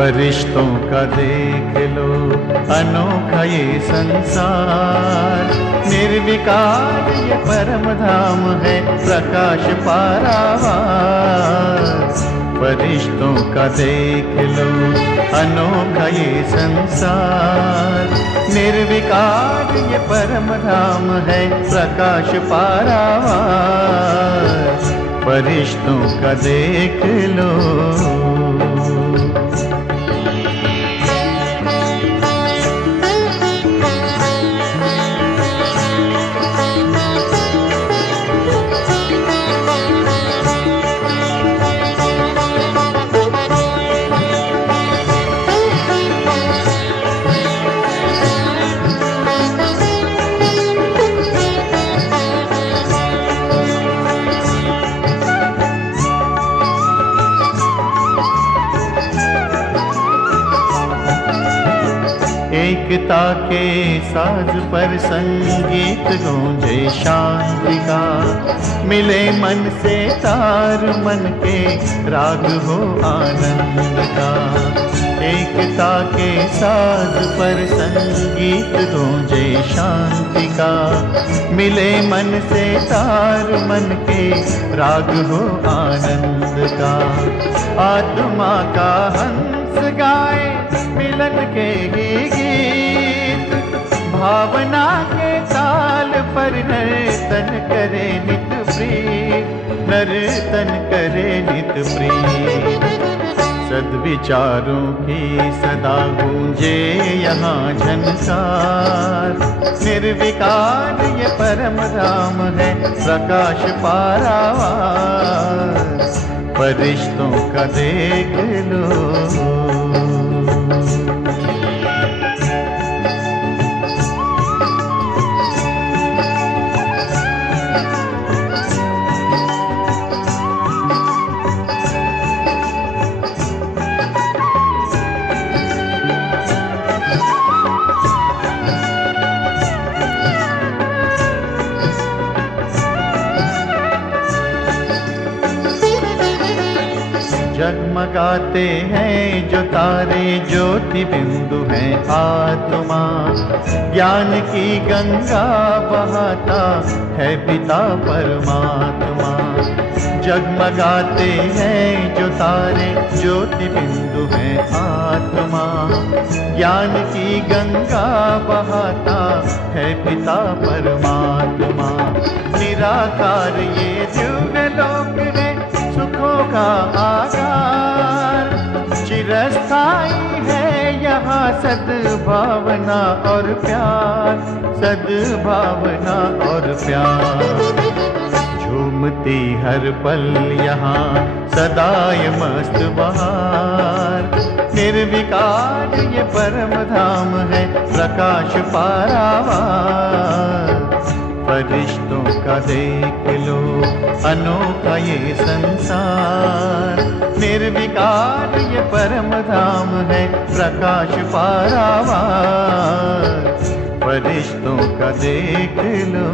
फरिश्तों का देख लो अनोखा ये संसार, निर्विकार ये परम धाम है प्रकाश पारावार। फरिश्तों का देख लो अनोखा ये संसार, निर्विकार ये परम धाम है प्रकाश पारावार। फरिश्तों का देख लो। एकता के साज पर संगीत गूंजे शांति का, मिले मन से तार मन के राग हो आनंद का। एकता के साज पर संगीत गूंजे शांति का, मिले मन से तार मन के राग हो आनंद का। आत्मा का हंस गाए मिलन के ही गीत, भावना के ताल पर नर्तन करे नित प्रीत, नर्तन करे नित प्रीत। सद्विचारों की सदा गूंजे यहाँ झनकार, निर्विकार ये परम धाम है प्रकाश पारावार। फरिश्तों का देख लो। जगमगाते हैं जो तारे ज्योति बिंदु हैं आत्मा, ज्ञान की गंगा बहाता है पिता परमात्मा। जगमगाते हैं जो तारे ज्योति बिंदु हैं आत्मा, ज्ञान की गंगा बहाता है पिता परमात्मा। निराकार ये दिव्य लोक है सुखों का आगार, चिरस्थाई है यहाँ सद्भावना और प्यार, सद्भावना और प्यार। झूमती हर पल यहाँ सदाय मस्त बहार, निर्विकार ये परम धाम है प्रकाश पारावार। फरिश्तों का देख लो अनोखा ये संसार, निर्विकार ये परम धाम है प्रकाश पारावार। फरिश्तों का देख लो।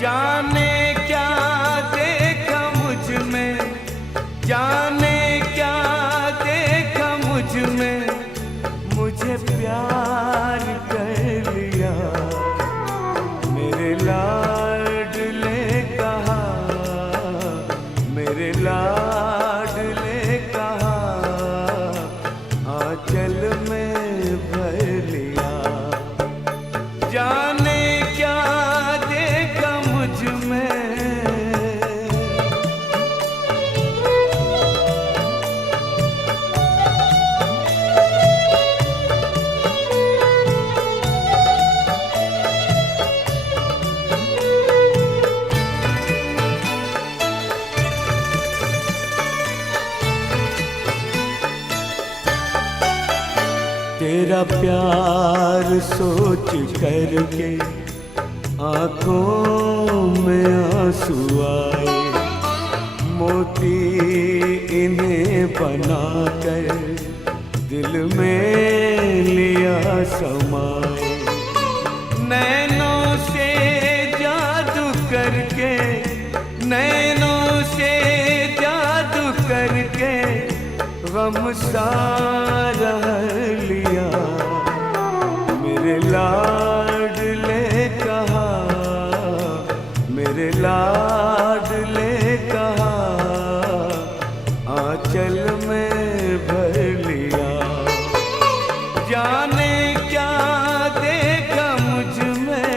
जाने क्या देखा मुझ में, जाने क्या देखा मुझ में, मुझे प्यार कर लिया। मेरे लाडले कहा, मेरे लाडले कहा, आंचल में भर लिया। जाने क्या देखा मुझ में, तेरा प्यार सोच करके आंखों में आंसू आए। मोती इन्हें बनाकर दिल में लिया समाए। नैनों से जादू करके, नैनों से जादू करके गम सारा लिया। मेरे लाडले कहा, मेरे लाडले कहा, आंचल में भर लिया। जाने क्या देखा मुझ में,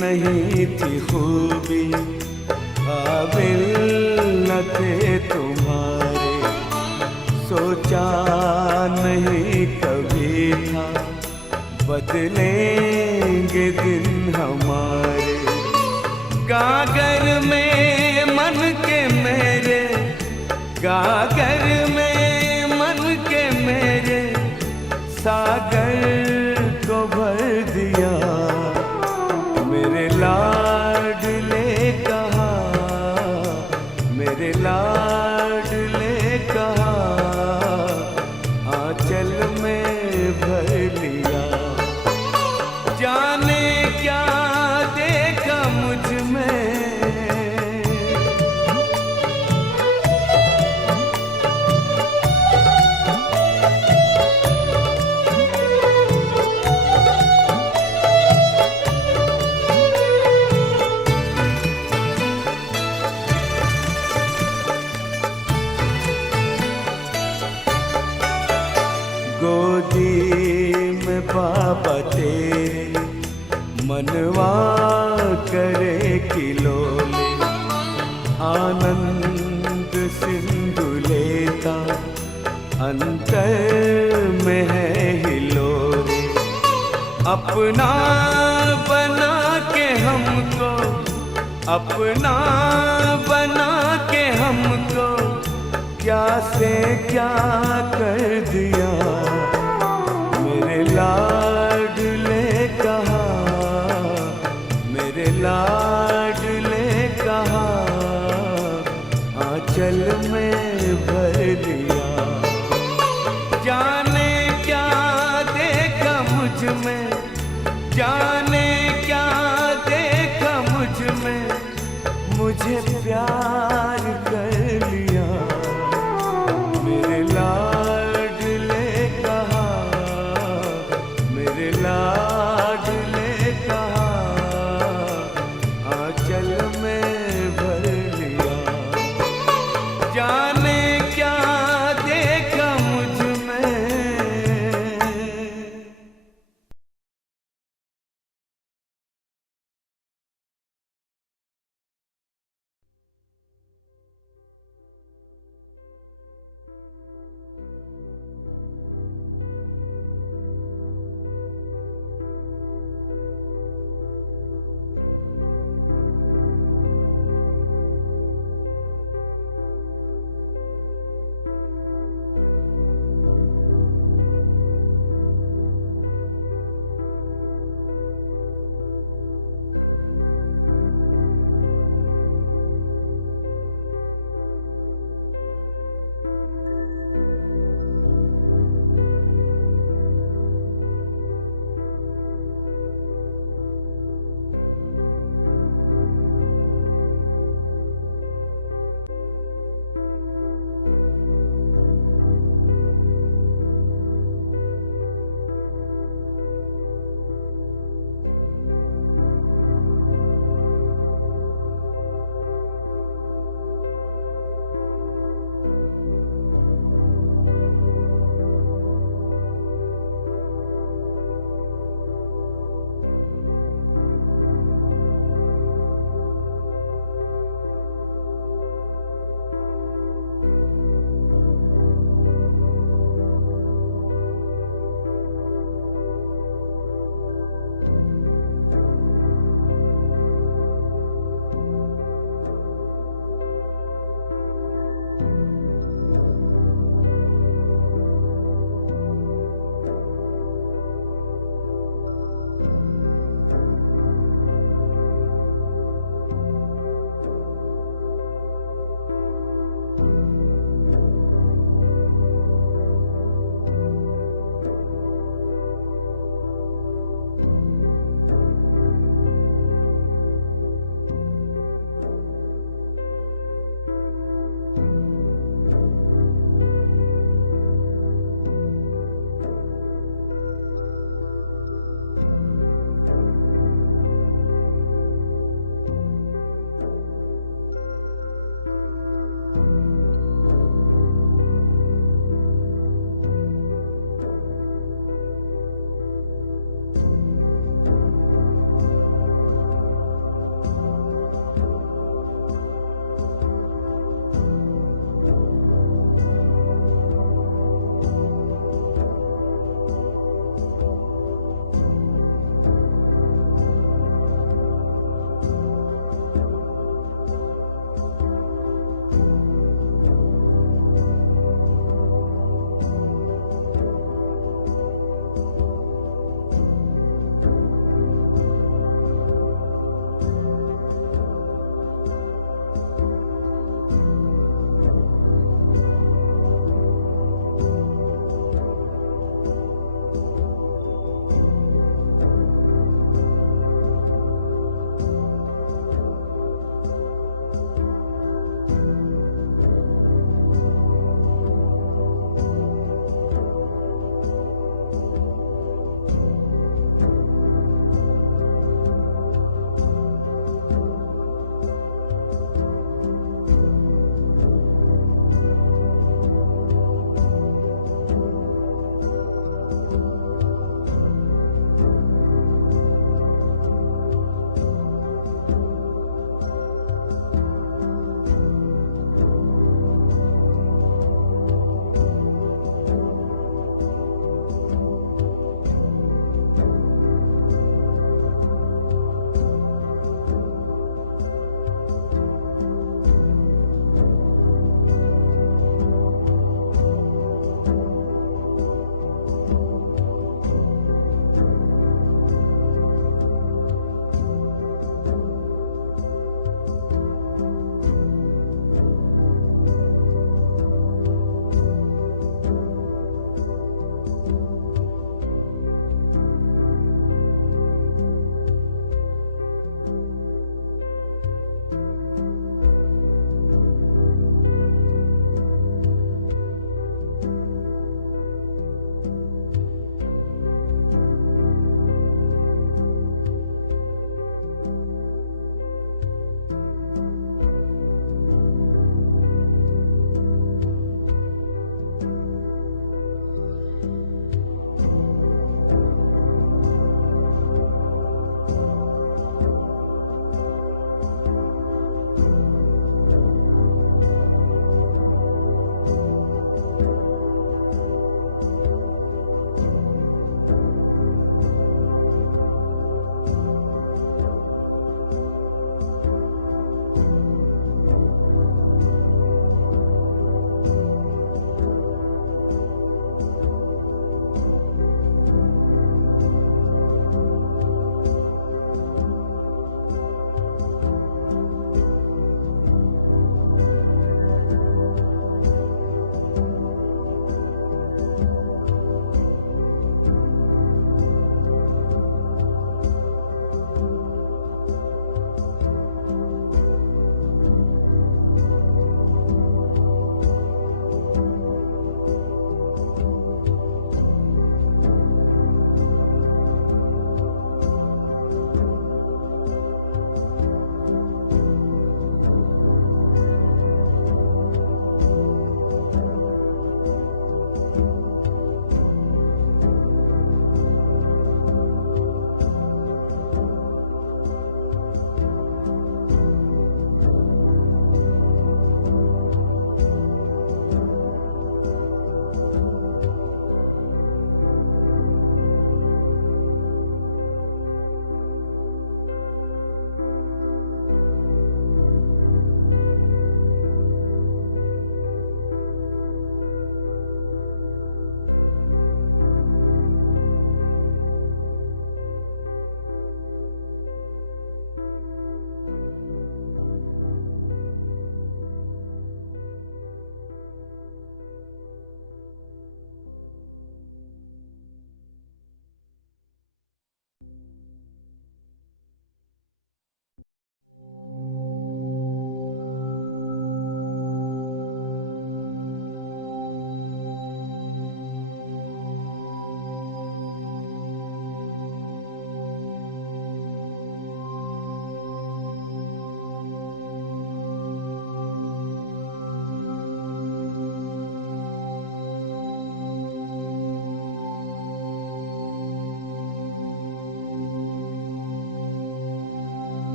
नहीं थी खूबी काबिल न थे तुम्हारे। सोचा नहीं कभी था बदलेंगे दिन हमारे। गागर में मन के मेरे, गागर में मन के मेरे, सागर को भर दिया। मेरे लाडले कहा, मेरे लाडले कहा, आंचल में भर लिया। जाने क्या देखा मुझ में, गोदी में बाबा तेरे मनवा करे किलोले। आनंद सिंधु लेता अंतर में है हिलोरे। अपना बना के हमको, अपना बना के हमको, क्या से क्या कर दिया। मेरे लाडले कहा, मेरे लाडले कहा, आंचल में भर दिया। जाने क्या देखा मुझ में, जाने क्या देखा मुझ में, मुझे प्यार कर लिया। मेरे लाडले कहा, मेरे लाडले कहा, आंचल में भर लिया। जाने क्या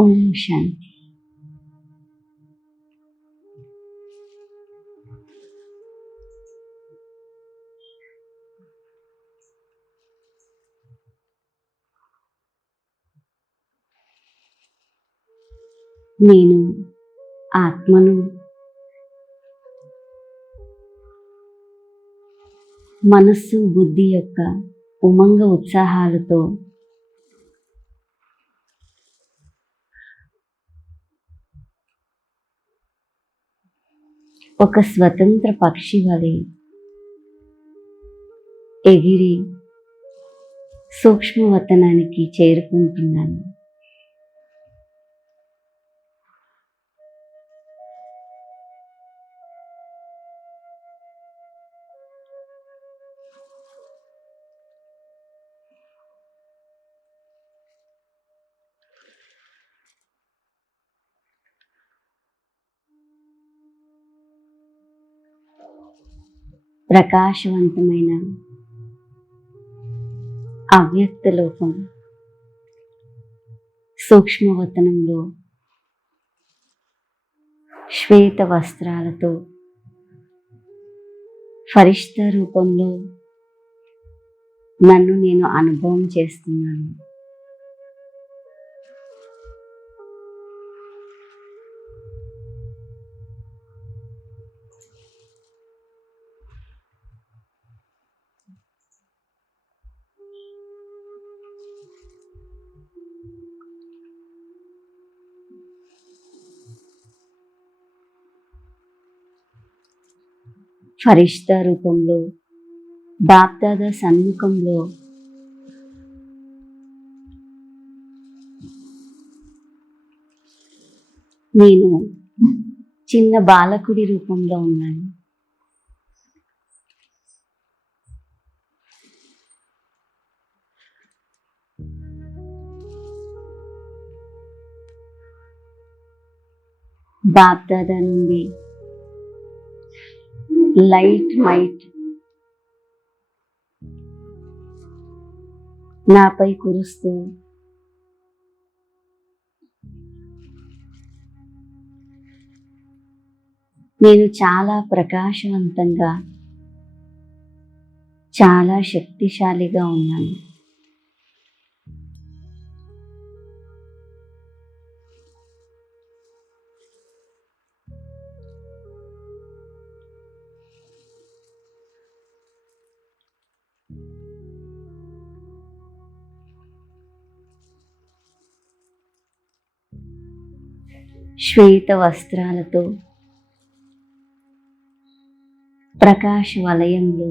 ఓం శాంతి. నేను ఆత్మను. మనస్సు బుద్ధి యొక్క ఉమంగ ఉత్సాహాలతో ఒక స్వతంత్ర పక్షి వలె ఎగిరి సూక్ష్మవతనానికి చేరుకుంటున్నాను. ప్రకాశవంతమైన అవ్యక్త లోకం సూక్ష్మవతనంలో శ్వేత వస్త్రాలతో ఫరిష్తా రూపంలో నన్ను నేను అనుభవం చేస్తున్నాను. ఫరిష్తా రూపంలో బాప్దాదా సన్ముఖంలో నేను చిన్న బాలకుడి రూపంలో ఉన్నాను. బాప్దాదా నుండి లైట్ మైట్ నాపై కురుస్తూ నేను చాలా ప్రకాశవంతంగా చాలా శక్తిశాలిగా ఉన్నాను. శ్వేత వస్త్రాలతో ప్రకాశ వలయంలో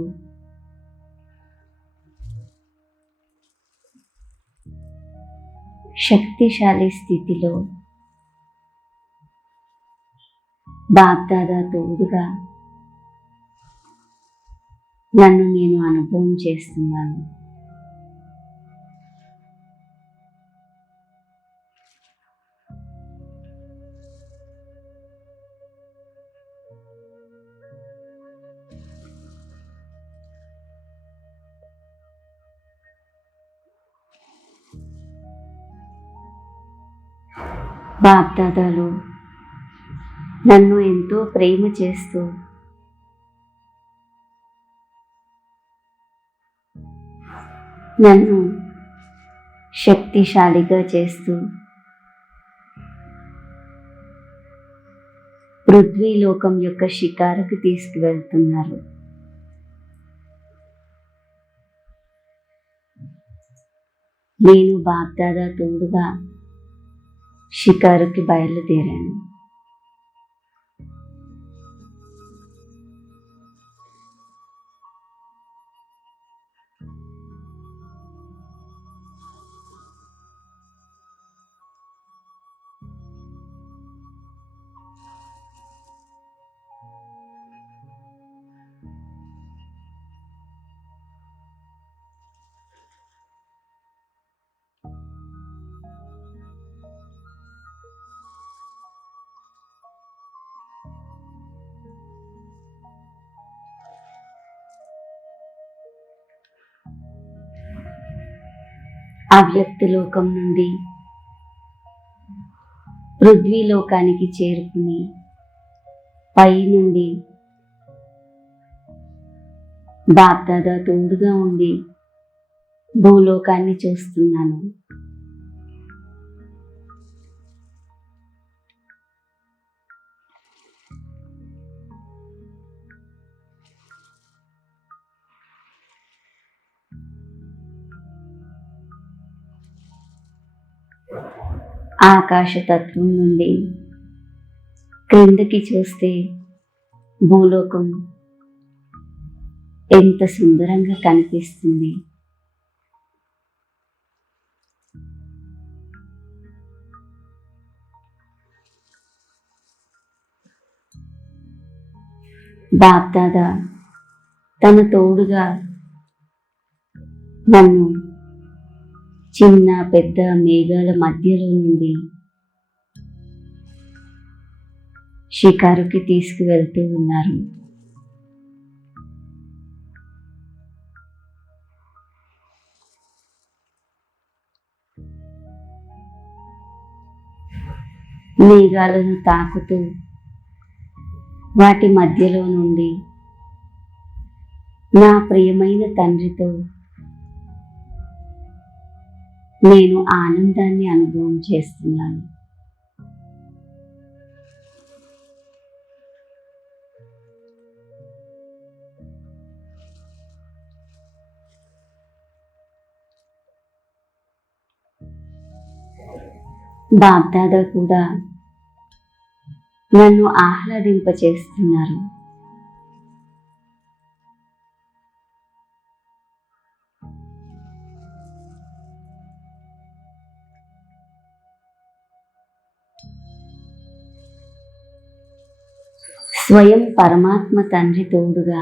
శక్తిశాలి స్థితిలో బాప్దాదా తోడుగా నన్ను నేను అనుభవం చేస్తున్నాను. బాప్దాదాలు నన్ను ఎంతో ప్రేమ చేస్తూ నన్ను శక్తిశాలిగా చేస్తూ పృథ్వీలోకం యొక్క షికారుకు తీసుకువెళ్తున్నారు. నేను బాప్దాదా తోడుగా షికారుకి బయలుదేరాను. అవ్యక్త లోకం నుండి పృథ్వీలోకానికి చేరుకుని పై నుండి బాప్దాదా తోడుగా ఉండి భూలోకాన్ని చూస్తున్నాను. ఆకాశతత్వం నుండి క్రిందకి చూస్తే భూలోకం ఎంత సుందరంగా కనిపిస్తుంది. బాప్దాదా తన తోడుగా నన్ను చిన్న పెద్ద మేఘాల మధ్యలో నుండి షికారుకి తీసుకువెళ్తూ ఉన్నారు. మేఘాలను తాకుతూ వాటి మధ్యలో నుండి నా ప్రియమైన తండ్రితో నేను ఆనందాన్ని అనుభవం చేస్తున్నాను. బాప్దాదా కూడా నన్ను ఆహ్లాదింపచేస్తున్నారు. స్వయం పరమాత్మ తండ్రి తోడుగా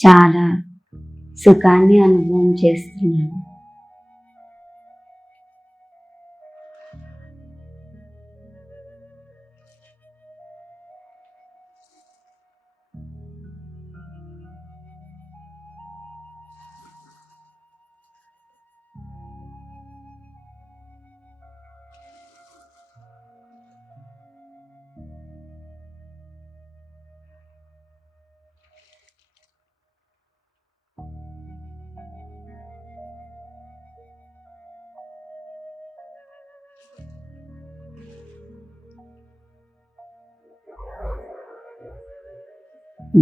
చాలా సుఖాన్ని అనుభవం చేస్తున్నాను.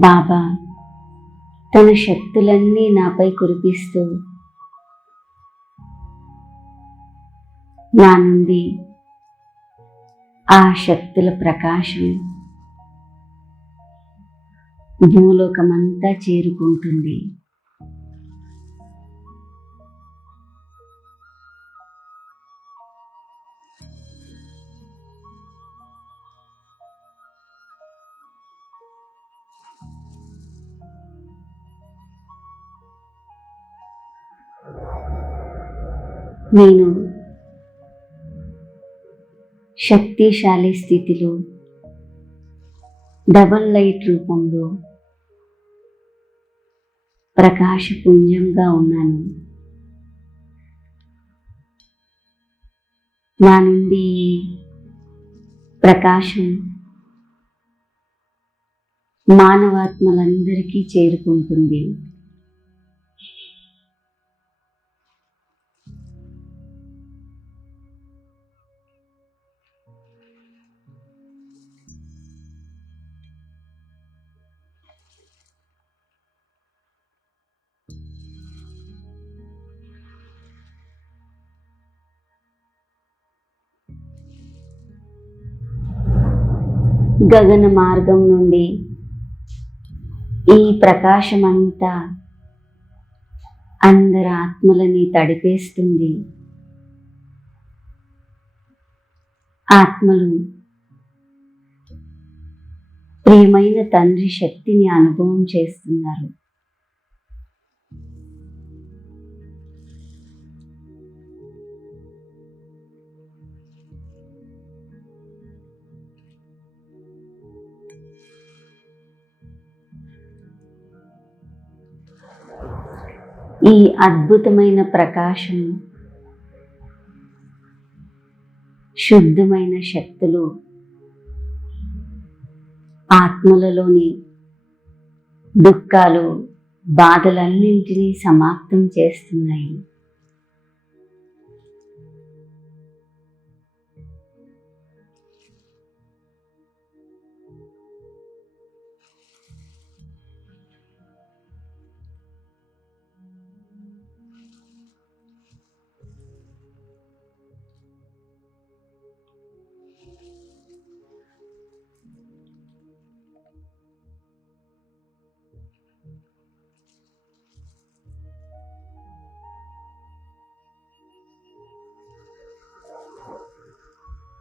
బాబా తన శక్తులన్నీ నాపై కురిపిస్తూ నా నుండి ఆ శక్తుల ప్రకాశం భూలోకమంతా చేరుకుంటుంది. నేను శక్తిశాలి స్థితిలో డబల్ లైట్ రూపంలో ప్రకాశపుంజంగా ఉన్నాను. నా నుండి ప్రకాశం మానవాత్మలందరికీ చేరుకుంటుంది. గగన మార్గం నుండి ఈ ప్రకాశమంతా అందరి ఆత్మలని తడిపేస్తుంది. ఆత్మలు ప్రియమైన తండ్రి శక్తిని అనుభవం చేస్తున్నారు. ఈ అద్భుతమైన ప్రకాశం, శుద్ధమైన శక్తులు ఆత్మలలోని దుఃఖాలు, బాధలన్నింటినీ సమాప్తం చేస్తున్నాయి.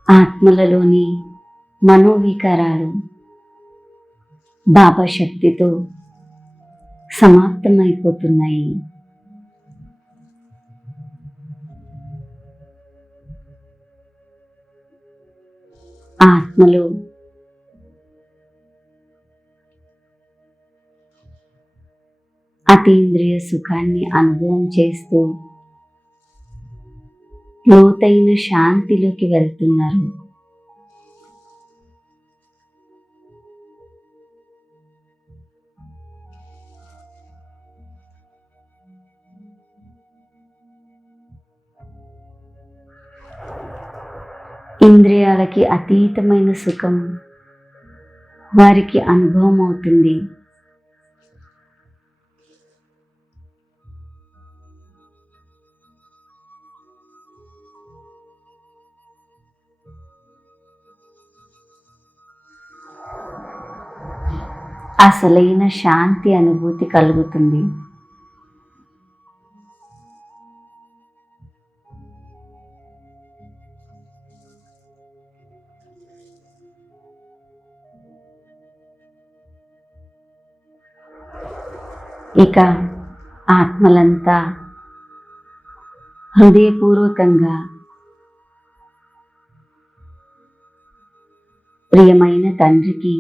ఆత్మలలోని మనోవికారాలు బాబా శక్తితో సమాప్తమైపోతున్నాయి. ఆత్మలు అతీంద్రియ సుఖాన్ని అనుభవం చేస్తూ లోతైన శాంతిలోకి వెళ్తున్నారు. ఇంద్రియాలకి అతీతమైన సుఖం వారికి అనుభవం అవుతుంది. అసలైన శాంతి అనుభూతి కలుగుతుంది. ఇక ఆత్మలంతా హృదయపూర్వకంగా ప్రియమైన తండ్రికి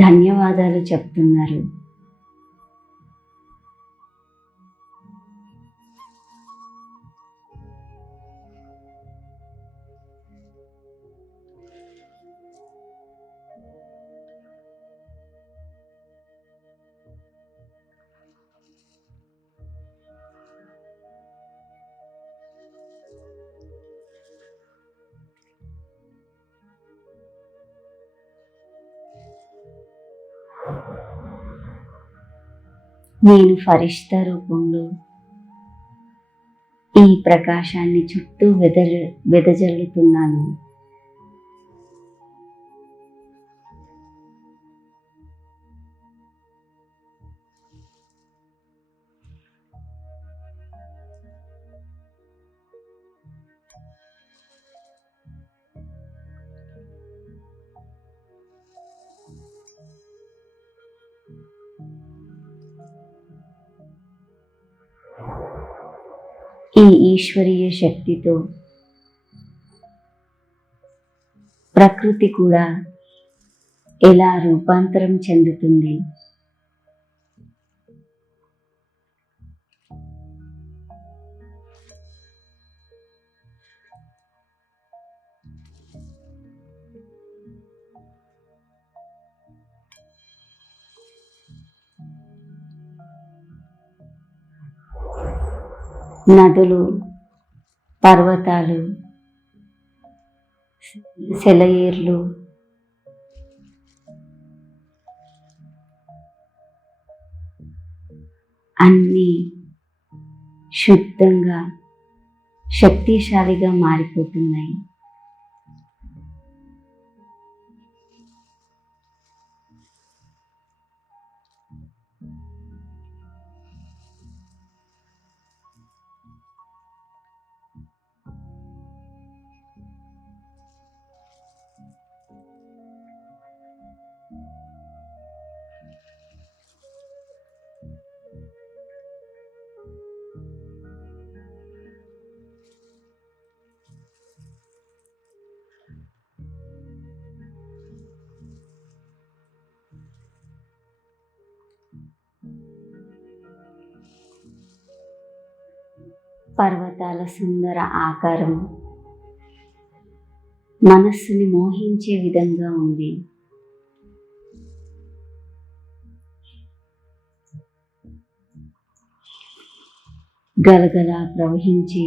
ధన్యవాదాలు చెప్తున్నారు. నేను ఫరిష్తా రూపంలో ఈ ప్రకాశాన్ని చుట్టూ వెదజల్లుతున్నాను. ఈ ఈశ్వరీయ శక్తితో ప్రకృతి కూడా ఎలా రూపాంతరం చెందుతుంది. నదులు, పర్వతాలు, సెలయేర్లు, అన్నీ శుద్ధంగా శక్తిశాలిగా మారిపోతున్నాయి. పర్వతాల సుందర ఆకారం మనస్సుని మోహించే విధంగా ఉంది. గలగలా ప్రవహించే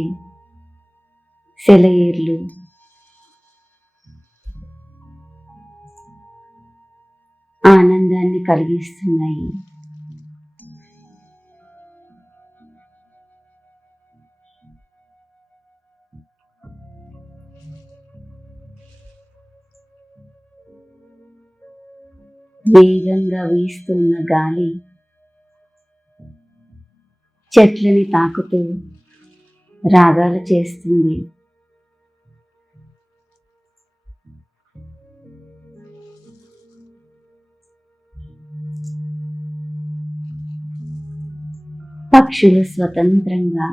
సెలయేర్లు ఆనందాన్ని కలిగిస్తున్నాయి. వేగంగా వీస్తున్న గాలి చెట్లని తాకుతూ రాగాలు చేస్తుంది. పక్షులు స్వతంత్రంగా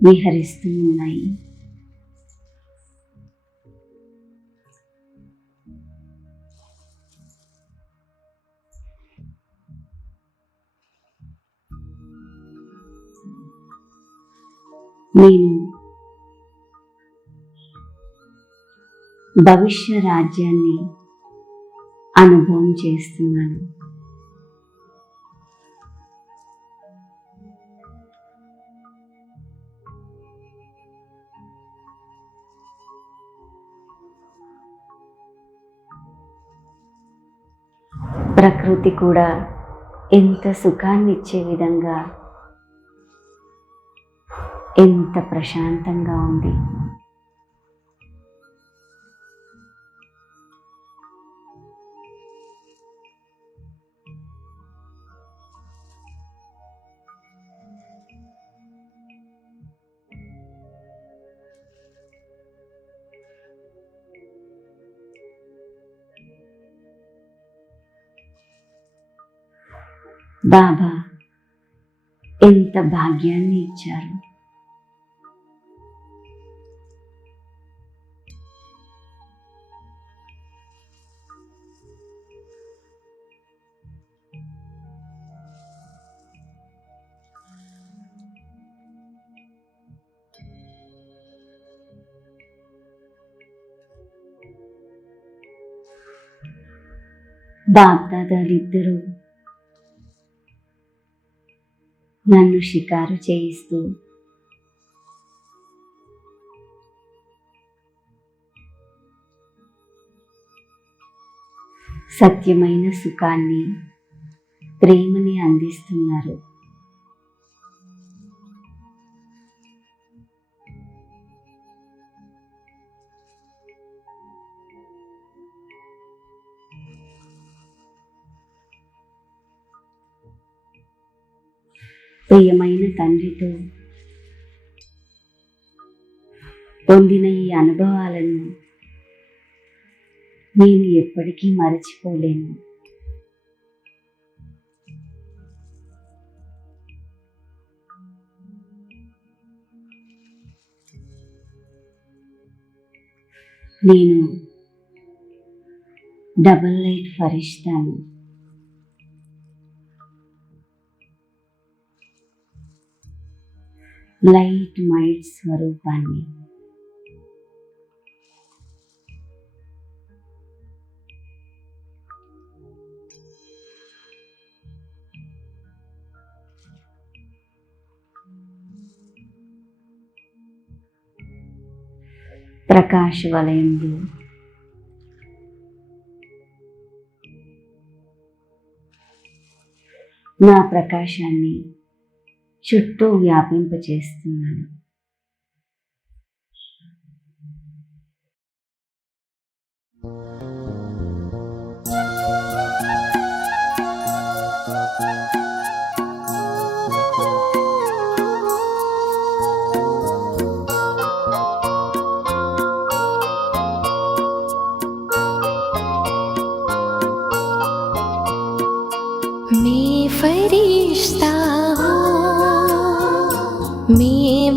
విహరిస్తూ ఉన్నాయి. నేను భవిష్య రాజ్యాన్ని అనుభవం చేస్తున్నాను. ప్రకృతి కూడా ఎంత సుఖాన్ని ఇచ్చే విధంగా ఎంత ప్రశాంతంగా ఉంది. బాబా ఎంత భాగ్యాన్ని ఇచ్చారు. బాప్దాదాలిద్దరూ నన్ను షికారు చేయిస్తూ సత్యమైన సుఖాన్ని, ప్రేమని అందిస్తున్నారు. ప్రియమైన తండ్రితో పొందిన ఈ అనుభవాలను నేను ఎప్పటికీ మరచిపోలేను. నేను డబుల్ లైట్ ఫరిష్తాను. లైట్ మైట్ స్వరూపాన్ని. ప్రకాశ వలయంలో నా ప్రకాశాన్ని చుట్టూ వ్యాపింపచేస్తున్నాను. मैं फरिश्ता हूँ, मैं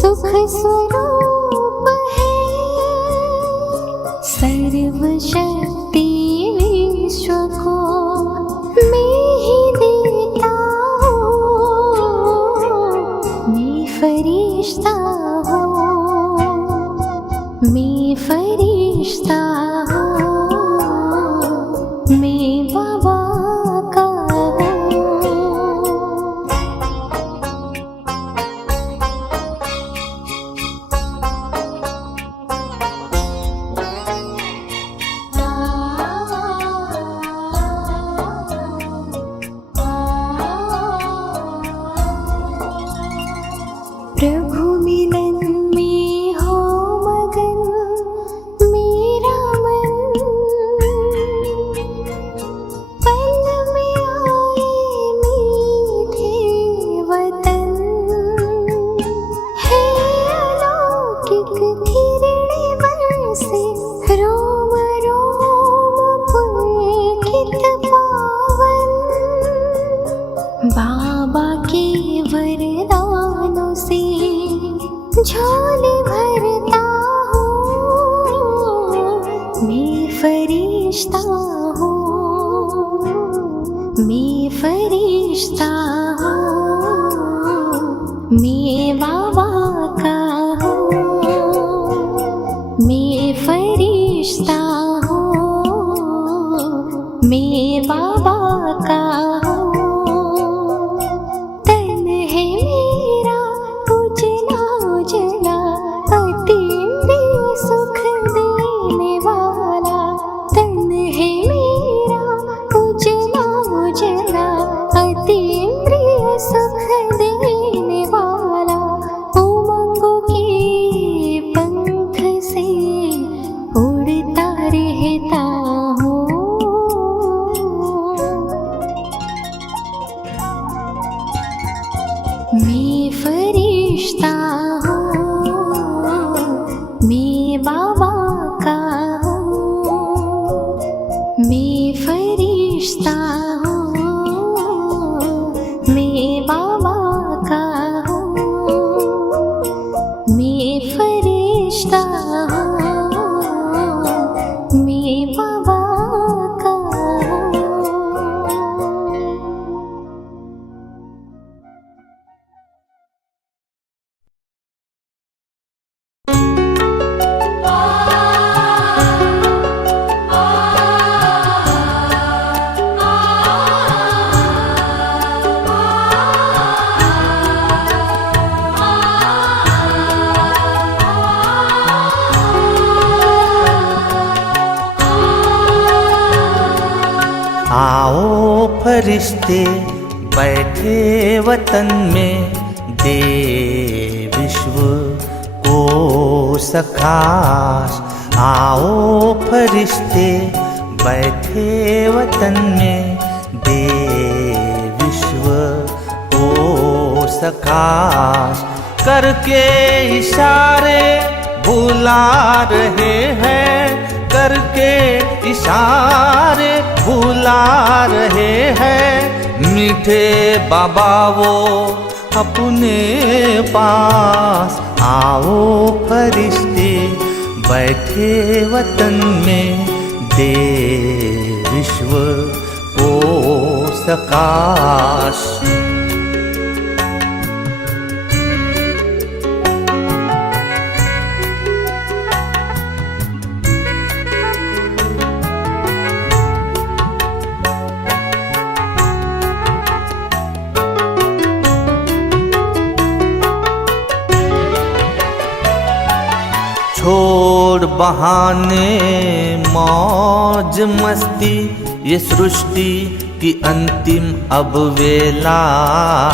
सुख स्वरूप है, सर्वशक्ति विश्व को मैं ही देता हूँ। मैं फरिश्ता हूँ, मैं फरिश्ता हूँ, मैं बाबा का प्रभु मिलन में हो मगन मेरा मन, पल में आए मीठे वतन, है अलौकिक किरणें बरसे रोम रोम पुलकित पावन, बाबा के वरदानों से झोली भरता हूँ। मैं फरिश्ता हूँ, मैं फरिश्ता हूँ, मैं बाबा का हूँ। मैं फरिश्ता हूँ, मैं बाबा का हूँ। तन है मेरा उजला उजला, अतीन्द्रिय सुख देने वाला। तन है मेरा उजला उजला, अतीन्द्रिय सुख देने वाला। उमंगों के पंख से उड़ता रहता हूँ। मैं फरिश्ता हूँ, मैं बाबा का हूँ। मैं फरिश्ता हूँ, मैं बाबा का हूँ। मैं फरिश्ता हूँ, मैं बाबा का हूँ। आओ फरिश्ते बैठे वतन में, दे विश्व को सखाश। आओ फरिश्ते बैठे वतन में, दे विश्व को सखाश। करके इशारे बुला रहे हैं, करके इशारे बुला रहे हैं। मीठे बाबा वो अपने पास। आओ फरिश्ते बैठे वतन में, दे विश्व को सकाश। छोड़ बहाने मौज मस्ती, ये सृष्टि की अंतिम अब वेला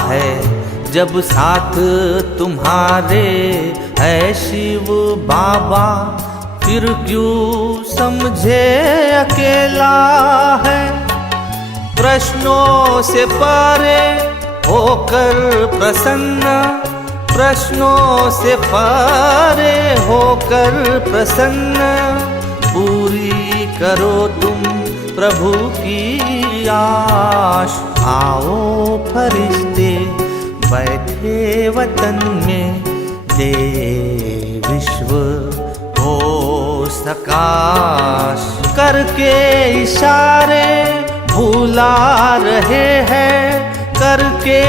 है। जब साथ तुम्हारे है शिव बाबा, फिर क्यों समझे अकेला है। प्रश्नों से परे होकर प्रसन्न, प्रश्नों से परे होकर प्रसन्न। पूरी करो तुम प्रभु की आश। आओ फरिश्ते बैठे वतन में, दे विश्व को सकाश। करके इशारे भुला रहे हैं, करके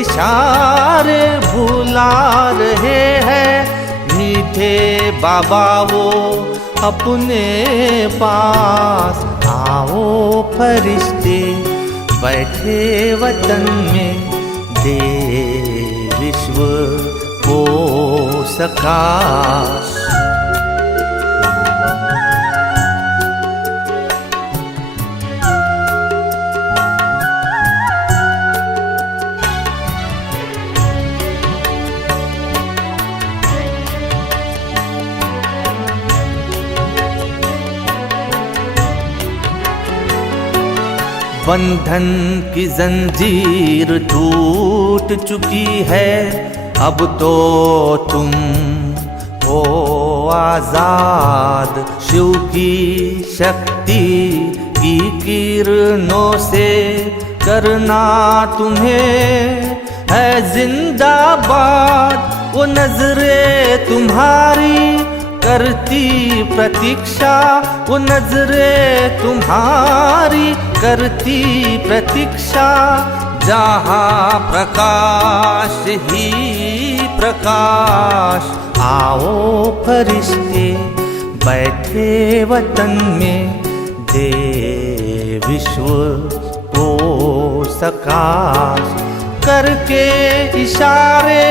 इशारे भुला रहे हैं। मीठे बाबा वो अपने पास, आओ फरिश्ते बैठे वतन में, दे विश्व को सकाश। बंधन की जंजीर टूट चुकी है, अब तो तुम हो आजाद। शिव की शक्ति की किरणों से करना तुम्हें है जिंदाबाद। वो नजरे तुम्हारी करती प्रतीक्षा, वो नजरे तुम्हारी करती प्रतीक्षा। जहाँ प्रकाश ही प्रकाश, आओ फरिश्ते बैठे वतन में, दे विश्व को सकाश। करके इशारे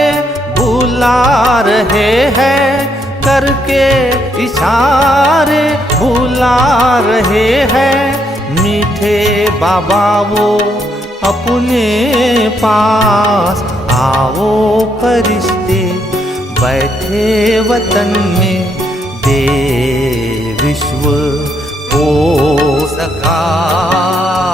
भुला रहे हैं, करके इशारे भुला रहे हैं। मीठे बाबा वो अपने पास, आओ फरिश्ते बैठे वतन में, दे विश्व को सकाश।